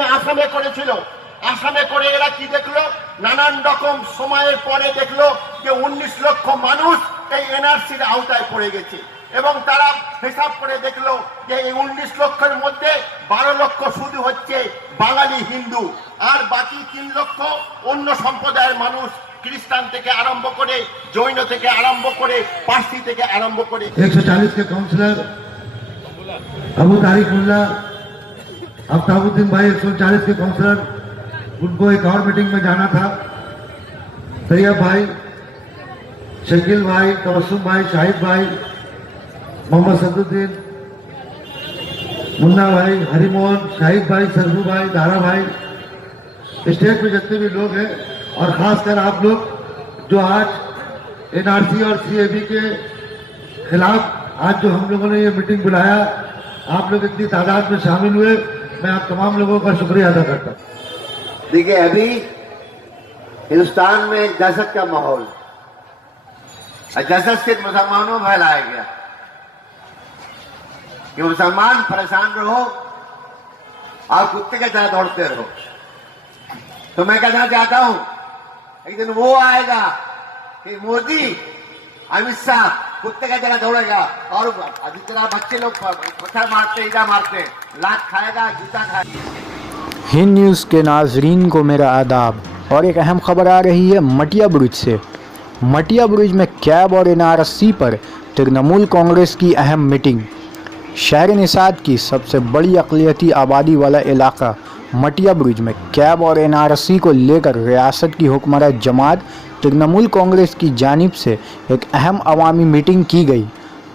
প্রথমে আসামে করেছিল। আসামে করে এরা কি দেখলো, নানান রকম সময়ের পরে দেখলো যে 19 লক্ষ মানুষ এই এনআরসির আওতায় পড়ে গেছে এবং তারা হিসাব করে দেখলো যে এই 19 লক্ষের মধ্যে 12 লক্ষ শুধু হচ্ছে বাঙালি হিন্দু, আর বাকি 3 লক্ষ অন্য সম্প্রদায়ের মানুষ, খ্রিস্টান থেকে আরম্ভ করে, জৈন থেকে আরম্ভ করে, পার্সি থেকে আরম্ভ করে। 140 के काउंसलर अबू तारिक मुल्ला, आफ्ताबुद्दीन भाई 140 के काउंसलर, उनको एक और मीटिंग में जाना था। तैयब भाई, शकील भाई, तबस्सुम भाई, शाहिद भाई, मोहम्मद सदुद्दीन, मुन्ना भाई, हरिमोहन, शाहिद भाई, सरजू भाई, दारा भाई, स्टेज पे जितने भी लोग हैं और खासकर आप लोग जो आज एनआरसी और सीएबी के खिलाफ आज जो हम लोगों ने ये मीटिंग बुलाया, आप लोग इतनी तादाद में शामिल हुए, मैं आप तमाम लोगों का शुक्रिया अदा करता हूँ। देखिए, अभी हिंदुस्तान में एक दहशत का माहौल, दहशत सिर्फ मुसलमानों में फैलाया गया कि मुसलमान परेशान रहो और कुत्ते की तरह दौड़ते रहो। तो मैं कहना चाहता हूं, एक दिन वो आएगा कि मोदी, अमित शाह कुत्ते की तरह दौड़ेगा और जितना बच्चे लोग पत्थर मारते, ईटा मारते, लात खाएगा, जूता खाएगा। हिंद न्यूज़ के नाजरीन को मेरा आदाब। और एक अहम खबर आ रही है मटिया बुरुज से। मटिया बुरुज में कैब और एनआरसी पर तृणमूल कांग्रेस की अहम मीटिंग। शहर निसाद की सबसे बड़ी अक़लियती आबादी वाला इलाका मटिया बुरुज में कैब और एनआरसी को लेकर रियासत की हुक्मरान जमात तृणमूल कांग्रेस की जानिब से एक अहम अवामी मीटिंग की गई,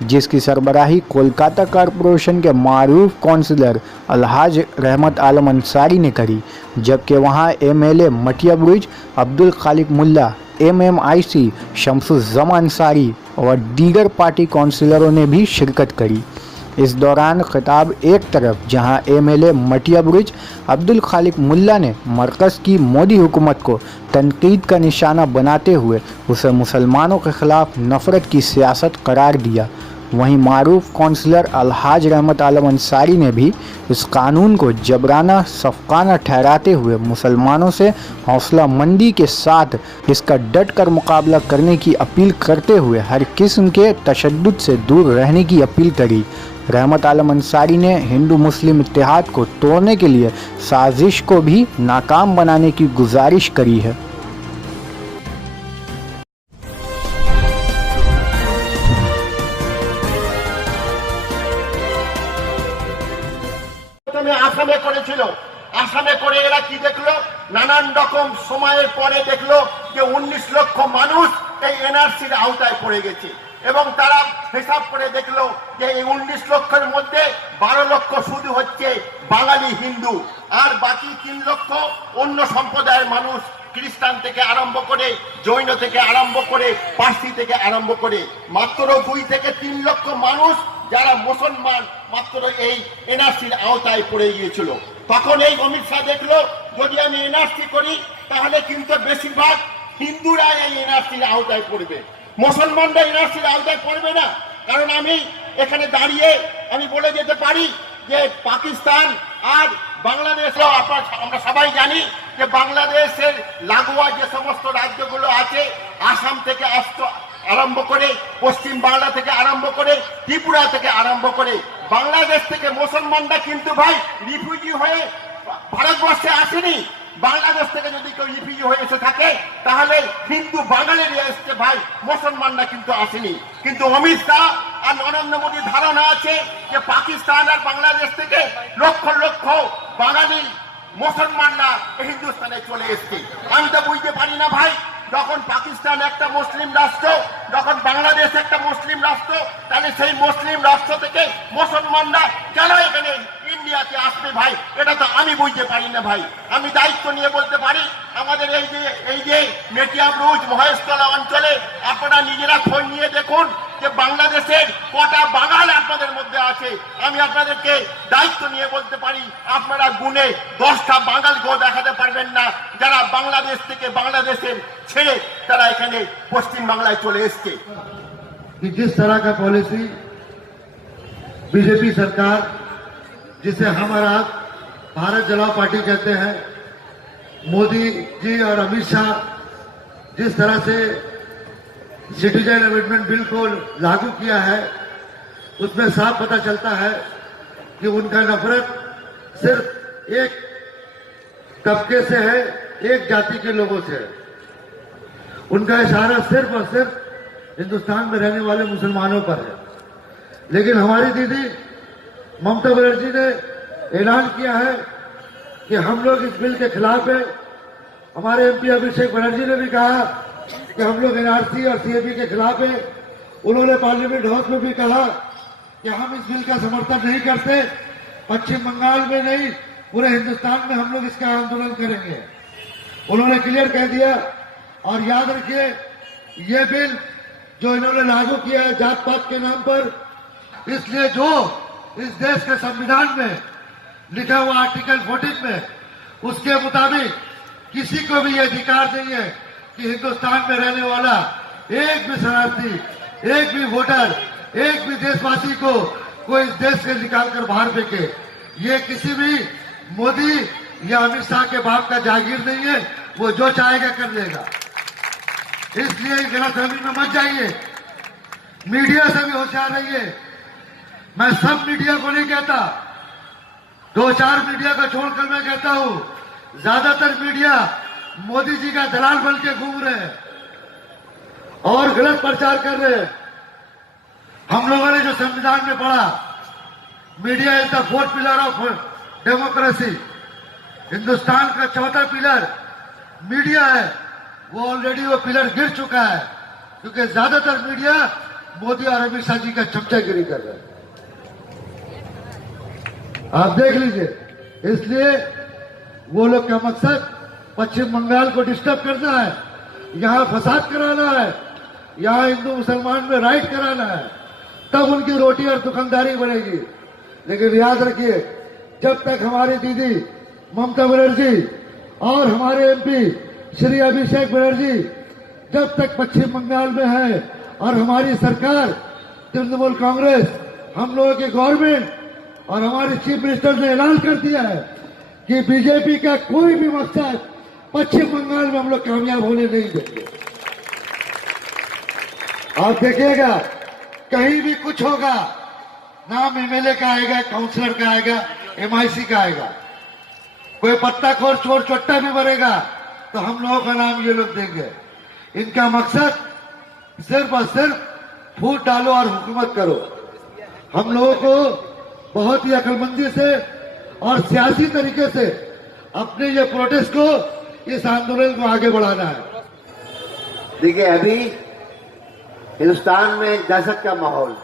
जिसकी सरबराही कोलकाता कॉरपोरेशन के मारूफ काउंसिलर अलहाज रहमत आलम अंसारी ने करी, जबकि वहां एमएलए मटिया बुरुज अब्दुल खालिक मुल्ला, एमएमआईसी शमसुज़्ज़मा अंसारी और दीगर पार्टी काउंसिलरों ने भी शिरकत करी। इस दौरान खिताब एक तरफ जहां एमएलए मटिया बुरुज अब्दुल खालिक मुल्ला ने मरकज़ की मोदी हुकूमत को तनकीद का निशाना बनाते हुए उसे मुसलमानों के ख़िलाफ़ नफ़रत की सियासत करार दिया, वहीं मारूफ काउंसिलर अलहाज रहमत आलम अंसारी ने भी इस कानून को जबराना सफ़काना ठहराते हुए मुसलमानों से हौसला मंदी के साथ इसका डट कर मुकाबला करने की अपील करते हुए हर किस्म के तशद्दुद से दूर रहने की अपील करी। रहमत आलम अंसारी ने हिंदू मुस्लिम इत्तेहाद को तोड़ने के लिए साजिश को भी नाकाम बनाने की गुजारिश करी है। আসামে করেছিল। আসামে করে এরা কি দেখলো, নানান রকম সময়ের পরে দেখলো যে 19 লক্ষ মানুষ এই এনআরসির আওতায় পড়ে গেছে এবং তারা হিসাব করে দেখলো যে এই 19 লক্ষের মধ্যে 12 লক্ষ শুধু হচ্ছে বাঙালি হিন্দু, আর বাকি 3 লক্ষ অন্য সম্প্রদায়ের মানুষ, খ্রিস্টান থেকে আরম্ভ করে, জৈন থেকে আরম্ভ করে, পার্সি থেকে আরম্ভ করে, মাত্র 2 থেকে 3 লক্ষ মানুষ যারা মুসলমান মাত্র এই এনআরসির আওতায় পড়ে গিয়েছিল। তখন এই অমিত শাহ দেখলো যদি আমি এনআরসি করি তাহলে কিন্তু বেশিরভাগ হিন্দুরা এই এনআরসির আওতায় পড়বে, মুসলমানরা এনআরসির আওতায় পড়বে না। কারণ আমি এখানে দাঁড়িয়ে আমি বলে যেতে পারি যে পাকিস্তান আর বাংলাদেশ, আমরা সবাই জানি যে বাংলাদেশের লাগোয়া যে সমস্ত রাজ্যগুলো আছে, আসাম থেকে আরম্ভ করে, পশ্চিম বাংলা থেকে আরম্ভ করে, ত্রিপুরা থেকে আরম্ভ করে, বাংলাদেশ থেকে মুসলমানরা কিন্তু ভাই রিফিউজি হয়ে ভারতবর্ষে আসেনি। বাংলাদেশ থেকে যদি কেউ রিফিউজি হয়ে এসে থাকে তাহলে হিন্দু বাঙালিরা এসছে ভাই, মুসলমানরা কিন্তু আসেনি। কিন্তু অমিত শাহ আর নরেন্দ্র মোদীর ধারণা আছে যে পাকিস্তান আর বাংলাদেশ থেকে লক্ষ লক্ষ বাঙালি মুসলমানরা হিন্দুস্তানে চলে এসছে। আমি তো বুঝতে পারি না ভাই, যখন পাকিস্তান একটা মুসলিম রাষ্ট্র, যখন বাংলাদেশ একটা মুসলিম রাষ্ট্র, তাহলে সেই মুসলিম রাষ্ট্র থেকে মুসলমানরা কেন এখানে ইন্ডিয়াতে আসবে ভাই? এটা তো আমি বুঝতে পারি না ভাই। আমি দায়িত্ব নিয়ে বলতে পারি, আমাদের এই যে মেটিয়া বুরুজ মহেশতলা অঞ্চলে আপনারা নিজেরা খোঁজ নিয়ে দেখুন যে বাংলাদেশের কটা বাঙাল আপনাদের মধ্যে আছে। আমি আপনাদেরকে দায়িত্ব নিয়ে বলতে পারি, আপনারা গুণে 10টা বাঙালকেও দেখাতে পারবেন না যারা বাংলাদেশ থেকে, বাংলাদেশের ছেড়ে তারা এখানে পশ্চিম বাংলায় চলে এসছে। जिस तरह का पॉलिसी बीजेपी सरकार, जिसे हम और आप भारत जलाओ पार्टी कहते हैं। मोदी जी और अमित शाह जिस तरह से सिटीजन अमेंडमेंट बिल को लागू किया है, उसमें साफ पता चलता है कि उनका नफरत सिर्फ एक तबके से है, एक जाति के लोगों से है। उनका इशारा सिर्फ और सिर्फ हिंदुस्तान में रहने वाले मुसलमानों पर है। लेकिन हमारी दीदी ममता बनर्जी ने ऐलान किया है कि हम लोग इस बिल के खिलाफ है। हमारे एमपी अभिषेक बनर्जी ने भी कहा कि हम लोग एनआरसी और सीएबी के खिलाफ है। उन्होंने पार्लियामेंट हाउस में भी कहा कि हम इस बिल का समर्थन नहीं करते। पश्चिम बंगाल में नहीं, पूरे हिंदुस्तान में हम लोग इसका आंदोलन करेंगे, उन्होंने क्लियर कह दिया। और याद रखिए, ये बिल जो इन्होंने लागू किया है जात पात के नाम पर, इसलिए जो इस देश के संविधान में लिखा हुआ आर्टिकल 14 में, उसके मुताबिक किसी को भी ये अधिकार नहीं है कि हिंदुस्तान में रहने वाला एक भी शरणार्थी, एक भी वोटर, एक भी देशवासी को कोई इस देश से निकालकर बाहर फेंके। ये किसी भी मोदी या अमित शाह के बाप का जागीर नहीं है, वो जो चाहेगा कर लेगा। इसलिए गलतफहमी में मत जाइए, मीडिया से भी होशियार रहिए। मैं सब मीडिया को नहीं कहता, 2-4 मीडिया को छोड़कर मैं कहता हूं, ज्यादातर मीडिया मोदी जी का दलाल बन के घूम रहे हैं और गलत प्रचार कर रहे हैं। हम लोगों ने जो संविधान में पढ़ा, media is the 4th pillar of democracy, Hindustan का 4था पिलर मीडिया है। वो ऑलरेडी वो पिलर गिर चुका है, क्योंकि ज्यादातर मीडिया मोदी और अमित शाह जी का चमचागिरी कर रहे हैं। आप देख लीजिए। इसलिए वो लोग का मकसद पश्चिम बंगाल को डिस्टर्ब करना है, यहां फसाद कराना है, यहां हिंदू मुसलमान में राइट कराना है, तब उनकी रोटी और दुकानदारी बनेगी। लेकिन याद रखिए, जब तक हमारी दीदी ममता बनर्जी और हमारे एमपी श्री अभिषेक बनर्जी जब तक पश्चिम बंगाल में है और हमारी सरकार तृणमूल कांग्रेस, हम लोगों की गवर्नमेंट और हमारे चीफ मिनिस्टर ने ऐलान कर दिया है कि बीजेपी का कोई भी मकसद पश्चिम बंगाल में हम लोग कामयाब होने नहीं देंगे। आप देखिएगा, कहीं भी कुछ होगा, नाम एमएलए का आएगा, काउंसलर का आएगा, एमआईसी का आएगा, कोई पत्ताखोर चोर चट्टा भी बनेगा तो हम लोगों का नाम ये लोग देंगे। इनका मकसद सिर्फ और सिर्फ फूट डालो और हुकूमत करो। हम लोगों को बहुत ही अक्लमंदी से और सियासी तरीके से अपने ये प्रोटेस्ट को, इस आंदोलन को आगे बढ़ाना है। देखिए, अभी हिंदुस्तान में एक दहशत का माहौल,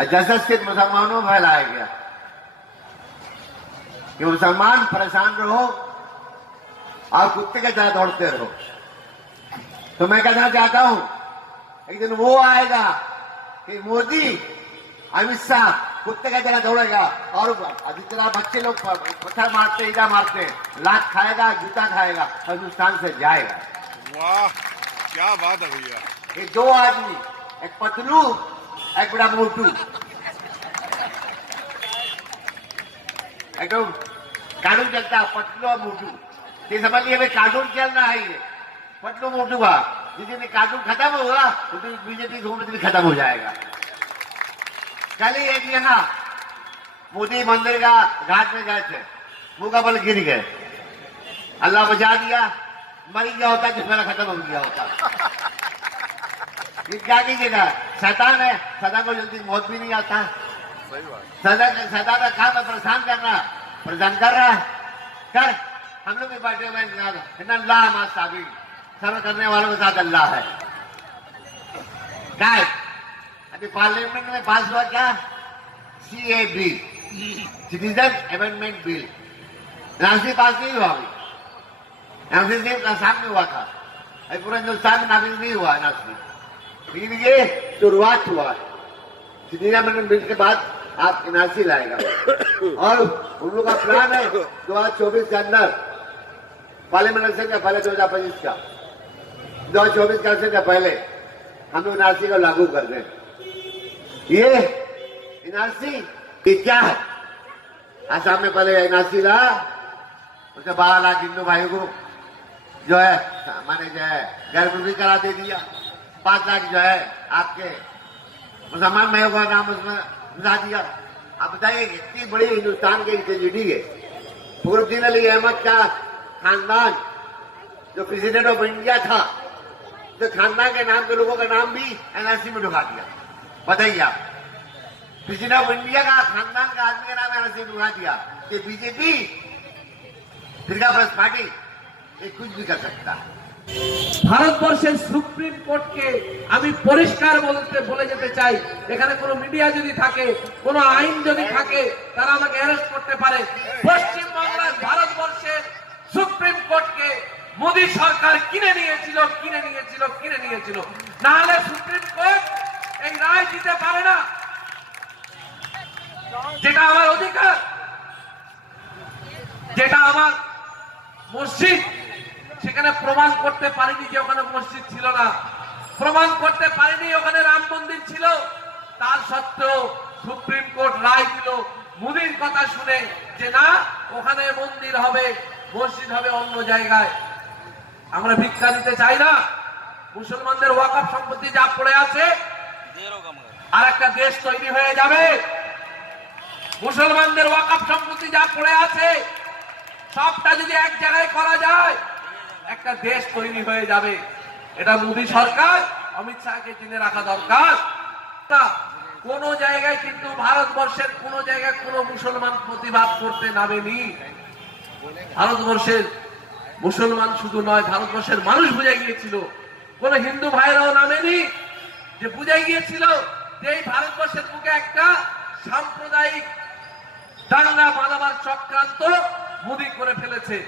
दहशत सिर्फ मुसलमानों में फैलाया गया कि मुसलमान परेशान रहो और कुत्ते के तरह दौड़ते रहो। तो मैं कहना चाहता हूं, एक दिन वो आएगा कि मोदी अमित शाह कुत्ते का तरह दौड़ेगा और जितना बच्चे लोग पत्थर मारते, ईटा मारते, लात खाएगा, जूता खाएगा, हिंदुस्तान से जाएगा। वाह, क्या बात है भैया। ये 2 आदमी, एक पतलू, एक बड़ा मोटू, एक कार्टून चलता है पतलू और मोटू। ये समझ लिया भाई, कार्टून चल रहा है, ये पतलू मोटू का। जिस दिन कार्टून खत्म होगा तो बीजेपी हुकूमत भी खत्म हो जाएगा। कल ही एक यहाँ मोदी मंदिर का घाट में गए थे, मुंह का बल गिर गए, अल्लाह बचा दिया। मर गया होता कि मेरा खत्म हो गया होता। ये क्या कीजिएगा, शैतान है, शैतान को जल्दी मौत भी नहीं आता। शैतान का काम है परेशान करना, परेशान कर रहा है, कर। हम लोग भी बैठे हुए अल्लाह हमारे साबिर, सर्व करने वालों के साथ अल्लाह है। क्या है? अभी पार्लियामेंट में पास हुआ क्या? CAB, citizen amendment bill. NRC पास नहीं हुआ अभी, एनआरसी सिर्फ असम में हुआ था, अभी पूरे हिंदुस्तान में नाफिज नहीं हुआ एनआरसी। लेकिन ये शुरुआत हुआ है। सिटीजन अमेंडमेंट बिल के बाद आप एनआरसी लाएगा और उन लोगों का प्लान है 2024 के अंदर, पार्लियामेंट इलेक्शन का पहले 2025 का, 2024 का इलेक्शन का पहले हम लोग एनआरसी को लागू कर दें। ये एनआरसी क्या है? आसाम में पहले एनआरसी रहा, उसके 12 लाख हिंदू भाइयों को जो है माने जो है गर्भवती करा दे दिया, 5 लाख जो है आपके मुसलमान भाइयों का नाम उसमें घुसा दिया। आप बताइए इतनी बड़ी हिंदुस्तान की ट्रेजेडी है। फखरुद्दीन अली अहमद का खानदान जो प्रेसिडेंट ऑफ इंडिया था, तो खानदान के नाम के लोगों का नाम भी एनआरसी में ढुका दिया। बताइए आप, प्रेसिडेंट ऑफ इंडिया का खानदान का आदमी का नाम एनआरसी में ढुका दिया। ये बीजेपी फिरका प्रेस पार्टी ये कुछ भी कर सकता है। ভারতবর্ষের সুপ্রিম কোর্টকে আমি পরিষ্কার বলে যেতে চাই, এখানে কোনো মিডিয়া যদি থাকে, কোনো আইন যদি থাকে, তারা আমাকে অ্যারেস্ট করতে পারে। পশ্চিম বাংলার ভারতবর্ষের সুপ্রিম কোর্টকে মোদী সরকার কিনে নিয়েছিল। না হলে সুপ্রিম কোর্ট এই রায় দিতে পারে না, যেটা আমার অধিকার, যেটা আমার মসজিদ। সেখানে প্রমাণ করতে পারিনি যে ওখানে মসজিদ ছিল না, প্রমাণ করতে পারিনি ওখানে রাম মন্দির ছিল, তার সত্ত্বেও সুপ্রিম কোর্ট রায় দিল মোদির কথা শুনে যে না, ওখানে মন্দির হবে, মসজিদ হবে অন্য জায়গায়। আমরা ভিক্ষা দিতে চাই না। মুসলমানদের ওয়াকফ সম্পত্তি যা পড়ে আছে, আর একটা দেশ তৈরি হয়ে যাবে। মুসলমানদের ওয়াকফ সম্পত্তি যা পড়ে আছে সবটা যদি এক জায়গায় করা যায়, একটা দেশ তৈরি হয়ে যাবে। এটা মোদী সরকার, অমিত শাহকে জেনে রাখা দরকার। কোন জায়গায় কিন্তু ভারতবর্ষের কোন জায়গায় কোন মুসলমান প্রতিবাদ করতে নামেনি। ভারতবর্ষের মুসলমান শুধু নয়, ভারতবর্ষের মানুষ বুঝে গিয়েছিল, কোন হিন্দু ভাইরাও নামেনি, যে বুঝে গিয়েছিল যে এই ভারতবর্ষের বুকে একটা সাম্প্রদায়িক দাঙ্গা বাঁধাবার চক্রান্ত মোদী করে ফেলেছে।